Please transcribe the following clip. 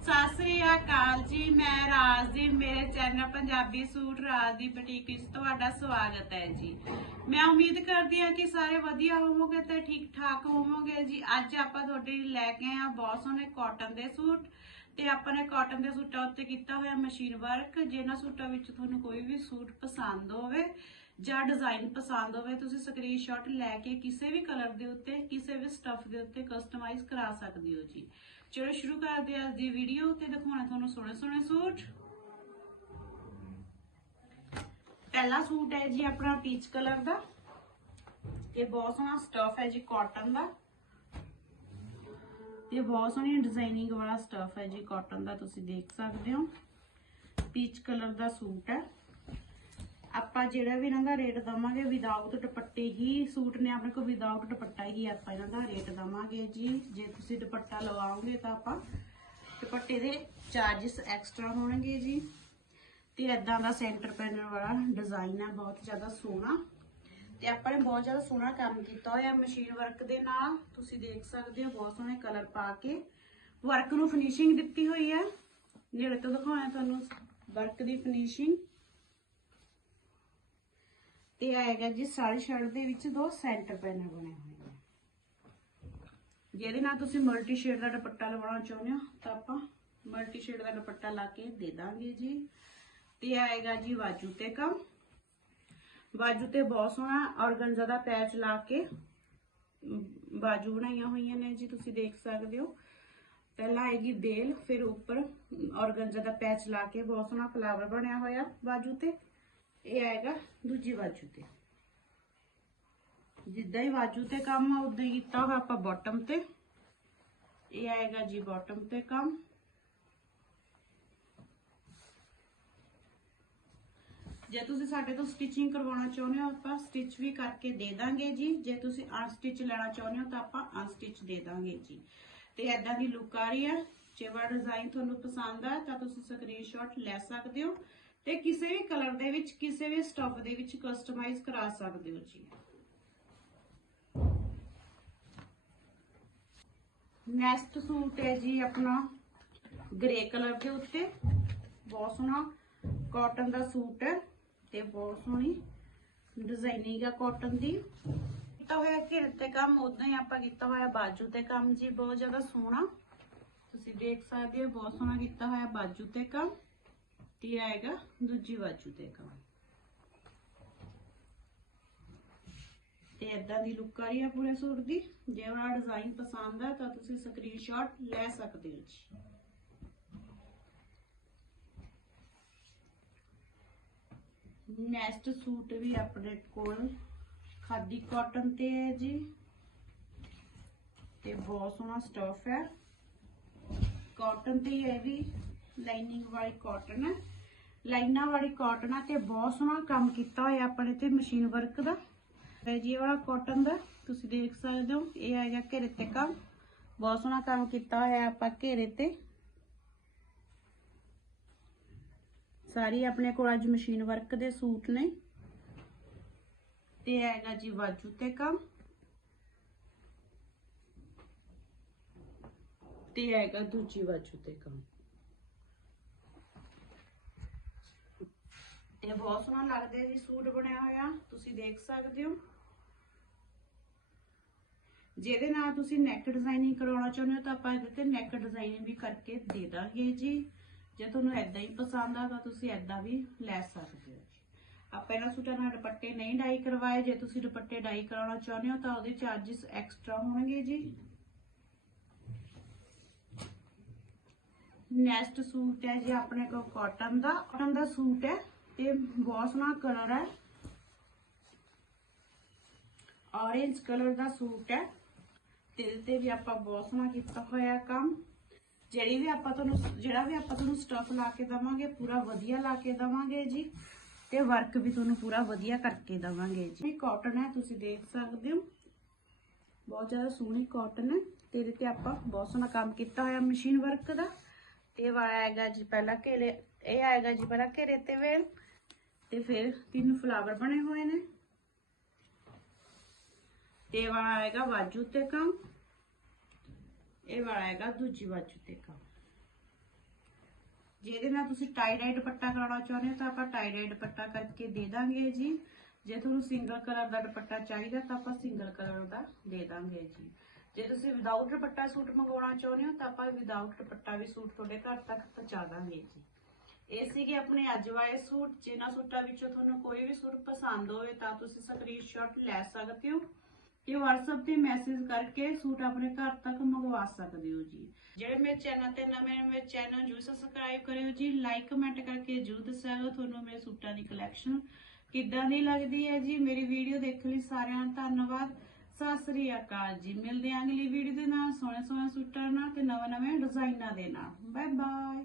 ਸਤਿ ਸ੍ਰੀ ਅਕਾਲ ਜੀ, ਮੈਂ ਰਾਜਦੀਪ ਮੇਰੇ channel Punjabi suit Raj boutique ਵਿੱਚ ਤੁਹਾਡਾ ਸਵਾਗਤ ਹੈ ਜੀ। ਮੈਂ ਉਮੀਦ ਕਰਦੀ ਹਾਂ ਕਿ ਸਾਰੇ ਵਧੀਆ ਹੋਵੋਗੇ ਤੇ ਠੀਕ ਠਾਕ ਹੋਵੋਗੇ ਜੀ। ਅੱਜ ਆਪਾਂ ਤੁਹਾਡੇ ਲਈ ਲੈ ਕੇ ਆਏ ਹਾਂ ਬਹੁਤ ਸੋਹਣੇ ਕਾਟਨ ਦੇ ਸੂਟ ਤੇ ਆਪਾਂ ਨੇ ਕਾਟਨ ਦੇ ਸੂਟਾਂ ਉੱਤੇ ਕੀਤਾ ਹੋਇਆ ਮਸ਼ੀਨ ਵਰਕ ਜਿਹਨਾਂ ਸੂਟਾਂ ਵਿੱਚ ਤੁਹਾਨੂੰ ਕੋਈ ਵੀ ਸੂਟ ਪਸੰਦ ਹੋਵੇ ਜਾਂ ਡਿਜ਼ਾਈਨ ਪਸੰਦ ਹੋਵੇ, ਤੁਸੀਂ ਸਕਰੀਨਸ਼ਾਟ ਲੈ ਕੇ ਕਿਸੇ ਵੀ ਕਲਰ ਦੇ ਉੱਤੇ, ਕਿਸੇ ਵੀ ਸਟੱਫ ਦੇ ਉੱਤੇ ਕਸਟਮਾਈਜ਼ ਕਰਾ ਸਕਦੇ ਹੋ ਜੀ। ਚਲੋ ਸ਼ੁਰੂ ਕਰਦੇ ਹਾਂ ਅੱਜ ਦੀ ਵੀਡੀਓ ਤੇ ਦਿਖਾਉਣਾ ਤੁਹਾਨੂੰ ਸੋਹਣੇ ਸੋਹਣੇ ਸੂਟ। ਪਹਿਲਾ ਸੂਟ ਹੈ ਜੀ ਆਪਣਾ ਪੀਚ ਕਲਰ ਦਾ। ਤੇ ਬਹੁਤ ਸੋਹਣਾ ਸਟਫ ਹੈ ਜੀ ਕਾਟਨ ਦਾ। ਤੇ ਬਹੁਤ ਸੋਹਣੀ ਡਿਜ਼ਾਈਨਿੰਗ ਵਾਲਾ ਸਟਫ ਹੈ ਜੀ ਕਾਟਨ ਦਾ, ਤੁਸੀਂ ਦੇਖ ਸਕਦੇ ਹੋ। ਪੀਚ ਕਲਰ ਦਾ ਸੂਟ ਹੈ। ਆਪਾਂ ਜਿਹੜਾ ਵੀ ਇਹਨਾਂ ਦਾ ਰੇਟ ਦਵਾਂਗੇ ਵਿਦਆਊਟ ਦੁਪੱਟੇ ਹੀ ਸੂਟ ਨੇ ਆਪਣੇ ਕੋਲ ਵਿਦਆਊਟ ਦੁਪੱਟਾ ਹੀ ਆਪਾਂ ਇਹਨਾਂ ਦਾ ਰੇਟ ਦਵਾਂਗੇ ਜੀ। ਜੇ ਤੁਸੀਂ ਦੁਪੱਟਾ ਲਵਾਓਗੇ ਤਾਂ ਆਪਾਂ ਦੁਪੱਟੇ ਦੇ ਚਾਰजेस ਐਕਸਟਰਾ ਹੋਣਗੇ ਜੀ। ਤੇ ਇਦਾਂ ਦਾ ਸੈਂਟਰ ਪੈਨਲ ਵਾਲਾ ਡਿਜ਼ਾਈਨ ਹੈ ਬਹੁਤ ਜ਼ਿਆਦਾ ਸੋਹਣਾ। ਤੇ ਆਪਾਂ ਨੇ ਬਹੁਤ ਜ਼ਿਆਦਾ ਸੋਹਣਾ ਕੰਮ ਕੀਤਾ ਹੋਇਆ ਮਸ਼ੀਨ ਵਰਕ ਦੇ ਨਾਲ। ਤੁਸੀਂ ਦੇਖ ਸਕਦੇ ਹੋ ਬਹੁਤ ਸੋਹਣੇ ਕਲਰ ਪਾ ਕੇ ਵਰਕ ਨੂੰ ਫਿਨਿਸ਼ਿੰਗ ਦਿੱਤੀ ਹੋਈ ਹੈ ਨੇੜੇ ਤੋਂ ਦਿਖਾਉਣਾ ਤੁਹਾਨੂੰ ਵਰਕ ਦੀ ਫਿਨਿਸ਼ਿੰਗ ਤੇ ਆਏਗਾ ਜੀ ਸਾਰੀ ਸ਼ਰਟ ਦੇ ਵਿੱਚ ਦੋ ਸੈਂਟਰ ਪੈਨਲ ਬਣੇ ਹੋਏ ਨੇ। ਜਿਹਦੇ ਨਾਲ ਤੁਸੀਂ ਮਲਟੀ ਸ਼ੇਡ ਦਾ ਦੁਪੱਟਾ ਲਵਾਉਣਾ ਚਾਹੁੰਦੇ ਹੋ, ਤਾਂ ਆਪਾਂ ਮਲਟੀ ਸ਼ੇਡ ਦਾ ਦੁਪੱਟਾ ਲਾ ਕੇ ਦੇ ਦਾਂਗੇ ਜੀ। ਤੇ ਆਏਗਾ ਜੀ ਬਾਜੂ ਤੇ ਕੰਮ। ਬਾਜੂ ਤੇ ਬਹੁਤ ਸੋਹਣਾ ਔਰਗੰਜ਼ਾ ਦਾ ਪੈਚ ਲਾ ਕੇ ਬਾਜੂ ਬਣਾਈਆਂ ਹੋਈਆਂ ਨੇ ਜੀ, ਤੁਸੀਂ ਦੇਖ ਸਕਦੇ ਹੋ। ਪਹਿਲਾਂ ਆਏਗੀ ਦੇਲ, ਫਿਰ ਉੱਪਰ ਔਰਗੰਜ਼ਾ ਦਾ ਪੈਚ ਲਾ ਕੇ ਬਹੁਤ ਸੋਹਣਾ ਫਲਾਵਰ ਬਣਿਆ ਹੋਇਆ ਬਾਜੂ ਤੇ। ਇਹ ਆਏਗਾ ਦੂਜੀ ਬਾਜੂ ਤੇ। ਜਿੱਦਾਂ ਹੀ ਬਾਜੂ ਤੇ ਕੰਮ ਆ, ਉਦਾਂ ਹੀ ਕੀਤਾ ਹੋਇਆ ਆਪਾਂ ਬਾਟਮ ਤੇ। ਇਹ ਆਏਗਾ ਜੀ ਬਾਟਮ ਤੇ ਕੰਮ। ਜੇ ਤੁਸੀਂ ਸਾਡੇ ਤੋਂ ਸਟਿਚਿੰਗ ਕਰਵਾਉਣਾ ਚਾਹੁੰਦੇ ਹੋ, ਆਪਾਂ ਸਟਿਚ ਵੀ ਕਰਕੇ ਦੇ ਦਾਂਗੇ ਜੀ। ਜੇ ਤੁਸੀਂ ਅਨਸਟਿਚ ਲੈਣਾ ਚਾਹੁੰਦੇ ਹੋ, ਤਾਂ ਆਪਾਂ ਅਨਸਟਿਚ ਦੇ ਦਾਂਗੇ ਜੀ। ਤੇ ਐਦਾਂ ਦੀ ਲੁੱਕ ਆ ਰਹੀ ਹੈ। ਜੇ ਵਾ ਡਿਜ਼ਾਈਨ ਤੁਹਾਨੂੰ ਪਸੰਦ ਆ ਤਾਂ ਤੁਸੀਂ ਸਕਰੀਨਸ਼ਾਟ ਲੈ ਸਕਦੇ ਹੋ। ਤੇ ਕਿਸੇ ਵੀ ਕਲਰ ਦੇ ਵਿੱਚ, ਕਿਸੇ ਵੀ ਸਟਫ ਦੇ ਵਿੱਚ ਕਸਟਮਾਈਜ਼ ਕਰਾ ਸਕਦੇ ਹੋ ਜੀ। ਨੈਕਸਟ ਸੂਟ ਹੈ ਜੀ ਆਪਣਾ ਗ੍ਰੇ ਕਲਰ ਦੇ ਉੱਤੇ। ਬਹੁਤ ਸੋਹਣਾ ਕਾਟਨ ਦਾ ਸੂਟ ਹੈ ਤੇ ਬਹੁਤ ਸੋਹਣੀ ਡਿਜ਼ਾਈਨਿੰਗ ਆ ਕਾਟਨ ਦੀ। ਕੀਤਾ ਹੋਇਆ ਘਿਰ ਤੇ ਕੰਮ ਉਦਾਂ ਹੀ ਆਪਾਂ ਕੀਤਾ ਹੋਇਆ ਬਾਜੂ ਤੇ ਕੰਮ ਜੀ, ਬਹੁਤ ਜ਼ਿਆਦਾ ਸੋਹਣਾ। ਤੁਸੀਂ ਦੇਖ ਸਕਦੇ ਹੋ, ਬਹੁਤ ਸੋਹਣਾ ਕੀਤਾ ਹੋਇਆ ਬਾਜੂ ਤੇ ਕੰਮ। ਤੇ ਆਏਗਾ, ਦੂਜੀ ਬਾਜੂ ਤੇ ਕੰਮ ਤੇ ਇਦਾਂ ਦੀ ਲੁੱਕ ਆ ਰਹੀ ਹੈ ਪੂਰੇ ਸੂਟ ਦੀ। ਜੇ ਵਾਲਾ ਡਿਜ਼ਾਈਨ ਪਸੰਦ ਆ, ਤਾਂ ਤੁਸੀਂ ਸਕਰੀਨਸ਼ਾਟ ਲੈ ਸਕਦੇ ਹੋ ਜੀ। ਨੈਕਸਟ ਸੂਟ ਵੀ ਆਪਣੇ ਕੋਲ, ਖਾਦੀ ਕਾਟਨ ਤੇ ਹੈ ਜੀ। ਤੇ ਬਹੁਤ ਸੋਹਣਾ ਸਟਫ ਹੈ। ਕਾਟਨ ਤੇ ਹੀ ਇਹ ਵੀ। ਲਾਈਨਿੰਗ ਵਾਲੀ ਕਾਟਨ ਹੈ ਲਾਈਨਾਂ ਵਾਲੀ ਕਾਟਨ ਹੈ ਤੇ ਬਹੁਤ ਸੋਹਣਾ ਕੰਮ ਕੀਤਾ ਹੋਇਆ ਆਪਣੇ ਤੇ ਮਸ਼ੀਨ ਵਰਕ ਦਾ। ਜੀ ਵਾਲਾ ਕਾਟਨ ਦਾ, ਤੁਸੀਂ ਦੇਖ ਸਕਦੇ ਹੋ, ਇਹ ਆਏਗਾ ਘੇਰੇ ਤੇ ਕੰਮ। ਬਹੁਤ ਸੋਹਣਾ ਕੰਮ ਕੀਤਾ ਹੋਇਆ ਆਪਾਂ ਘੇਰੇ ਤੇ। ਸਾਰੀ ਆਪਣੇ ਕੋਲ ਅੱਜ ਮਸ਼ੀਨ ਵਰਕ ਦੇ ਸੂਟ ਨੇ। ਤੇ ਹੈਗਾ ਜੀ ਵਾਜੂ ਤੇ ਕੰਮ। ਤੇ ਹੈਗਾ ਦੂਜੀ ਵਾਜੂ ਤੇ ਕੰਮ। ਇਹ ਬਹੁਤ ਸੋਹਣਾ ਲੱਗਦਾ ਜੀ ਸੂਟ ਬਣਿਆ ਹੋਇਆ। ਤੁਸੀਂ ਦੇਖ ਸਕਦੇ ਹੋ। ਜਿਹਦੇ ਨਾਲ ਤੁਸੀਂ ਨੈਕ ਡਿਜ਼ਾਈਨਿੰਗ ਕਰਾਉਣਾ ਚਾਹੁੰਦੇ ਹੋ ਤਾਂ ਆਪਾਂ ਇਹਦੇ ਤੇ ਨੈਕ ਡਿਜ਼ਾਈਨਿੰਗ ਵੀ ਕਰਕੇ ਦੇ ਦਾਂਗੇ ਜੀ। ਜੇ ਤੁਹਾਨੂੰ ਐਦਾਂ ਹੀ ਪਸੰਦ ਆ ਤਾਂ ਤੁਸੀਂ ਐਦਾਂ ਵੀ ਲੈ ਸਕਦੇ ਹੋ ਆਪਾਂ ਇਹਨਾਂ ਸੂਟਾਂ ਨਾਲ ਦੁਪੱਟੇ ਨਹੀਂ ਡਾਈ ਕਰਵਾਏ। ਜੇ ਤੁਸੀਂ ਦੁਪੱਟੇ ਡਾਈ ਕਰਾਉਣਾ ਚਾਹੁੰਦੇ ਹੋ ਤਾਂ ਉਹਦੇ ਚਾਰजेस ਐਕਸਟਰਾ ਹੋਣਗੇ ਜੀ। ਨੈਕਸਟ ਸੂਟ ਹੈ ਜੀ ਆਪਣੇ ਕੋਲ ਕਾਟਨ ਦਾ। ਕਾਟਨ ਦਾ ਸੂਟ ਹੈ। ਤੇ ਬਹੁਤ ਸੋਹਣਾ ਕਲਰ ਹੈ। ਔਰੇਂਜ ਕਲਰ ਦਾ ਸੂਟ ਹੈ। ਤੇ ਤੇ ਵੀ ਆਪਾਂ ਬਹੁਤ ਸੋਹਣਾ ਕੀਤਾ ਹੋਇਆ ਕੰਮ। ਜਿਹੜੀ ਵੀ ਆਪਾਂ ਤੁਹਾਨੂੰ ਜਿਹੜਾ ਵੀ ਆਪਾਂ ਤੁਹਾਨੂੰ ਸਟਫ ਲਾ ਕੇ ਦਵਾਂਗੇ, ਪੂਰਾ ਵਧੀਆ ਲਾ ਕੇ ਦਵਾਂਗੇ ਜੀ। ਤੇ ਵਰਕ ਵੀ ਤੁਹਾਨੂੰ ਪੂਰਾ ਵਧੀਆ ਕਰਕੇ ਦਵਾਂਗੇ ਜੀ। ਕਾਟਨ ਹੈ, ਤੁਸੀਂ ਦੇਖ ਸਕਦੇ ਹੋ। ਬਹੁਤ ਜ਼ਿਆਦਾ ਸੋਹਣੀ ਕਾਟਨ ਹੈ। ਤੇ ਇਹਦੇ ਤੇ ਆਪਾਂ ਬਹੁਤ ਸੋਹਣਾ ਕੰਮ ਕੀਤਾ ਹੋਇਆ ਮਸ਼ੀਨ ਵਰਕ ਦਾ। ਤੇ ਵਾ ਆਏਗਾ ਜੀ ਪਹਿਲਾਂ ਘੇਰੇ, ਇਹ ਆਏਗਾ ਜੀ ਪਹਿਲਾਂ ਘੇਰੇ ਤੇ ਵੇਲ। ਤੇ ਫਿਰ ਤਿੰਨ ਫਲਾਵਰ ਬਣੇ ਹੋਏ ਨੇ। ਤੇ ਵਾਲਾ ਆਏਗਾ ਬਾਜੂ ਤੇ ਕੰਮ। ਇਹ ਵਾਲਾ ਆਏਗਾ ਦੂਜੀ ਬਾਜੂ ਤੇ ਕੰਮ। ਜਿਹਦੇ ਨਾਲ ਤੁਸੀਂ ਟਾਈ ਡਾਈ ਦੁਪੱਟਾ ਕਰਾਉਣਾ ਚਾਹੁੰਦੇ ਹੋ ਤਾਂ ਆਪਾਂ ਟਾਈ ਡਾਈ ਦੁਪੱਟਾ ਕਰਕੇ ਦੇ ਦਾਂਗੇ ਜੀ। ਜੇ ਤੁਹਾਨੂੰ ਸਿੰਗਲ ਕਲਰ ਦਾ ਦੁਪੱਟਾ ਚਾਹੀਦਾ ਤਾਂ ਆਪਾਂ ਸਿੰਗਲ ਕਲਰ ਦਾ ਦੇ ਦਾਂਗੇ ਜੀ। ਜੇ ਤੁਸੀਂ ਵਿਦਆਊਟ ਦੁਪੱਟਾ ਸੂਟ ਮੰਗਵਾਉਣਾ ਚਾਹੁੰਦੇ ਹੋ ਤਾਂ ਆਪਾਂ ਵਿਦਆਊਟ ਦੁਪੱਟਾ ਵੀ ਸੂਟ ਤੁਹਾਡੇ ਘਰ ਤੱਕ ਪਹੁੰਚਾ ਦਾਂਗੇ ਜੀ। ਇਹ ਸੀਗੇ ਆਪਣੇ ਅੱਜ ਵਾਲੇ ਸੂਟ, ਜਿਨ੍ਹਾਂ ਸੂਟਾਂ ਵਿੱਚੋਂ ਤੁਹਾਨੂੰ ਕੋਈ ਵੀ ਸੂਟ ਪਸੰਦ ਹੋਵੇ ਤਾਂ ਤੁਸੀਂ ਸਕਰੀਨਸ਼ਾਟ ਲੈ ਸਕਦੇ ਹੋ ਤੇ WhatsApp ਤੇ ਮੈਸੇਜ ਕਰਕੇ ਸੂਟ ਆਪਣੇ ਘਰ ਤੱਕ ਮੰਗਵਾ ਸਕਦੇ ਹੋ ਜੀ। ਜਿਹੜੇ ਮੇਰੇ ਚੈਨਲ ਤੇ ਨਵੇਂ ਨੇ ਮੇਰੇ ਚੈਨਲ ਨੂੰ ਸਬਸਕ੍ਰਾਈਬ ਕਰਿਓ ਜੀ ਲਾਈਕ ਕਮੈਂਟ ਕਰਕੇ ਜਰੂਰ ਦੱਸਿਓ ਤੁਹਾਨੂੰ ਮੇਰੇ ਸੂਟਾਂ ਦੀ ਕਲੈਕਸ਼ਨ ਕਿੱਦਾਂ ਦੀ ਲੱਗਦੀ ਹੈ ਜੀ। ਮੇਰੀ ਵੀਡੀਓ ਦੇਖਣ ਲਈ ਸਾਰਿਆਂ ਦਾ ਧੰਨਵਾਦ। ਸਤਿ ਸ੍ਰੀ ਅਕਾਲ ਜੀ। ਮਿਲਦੇ ਹਾਂ ਅਗਲੀ ਵੀਡੀਓ ਦੇ ਨਾਲ ਸੋਹਣੇ ਸੋਹਣੇ ਸੂਟਾਂ ਨਾਲ ਤੇ ਨਵੇਂ ਨਵੇਂ ਡਿਜ਼ਾਈਨਾਂ ਦੇ ਨਾਲ। Bye bye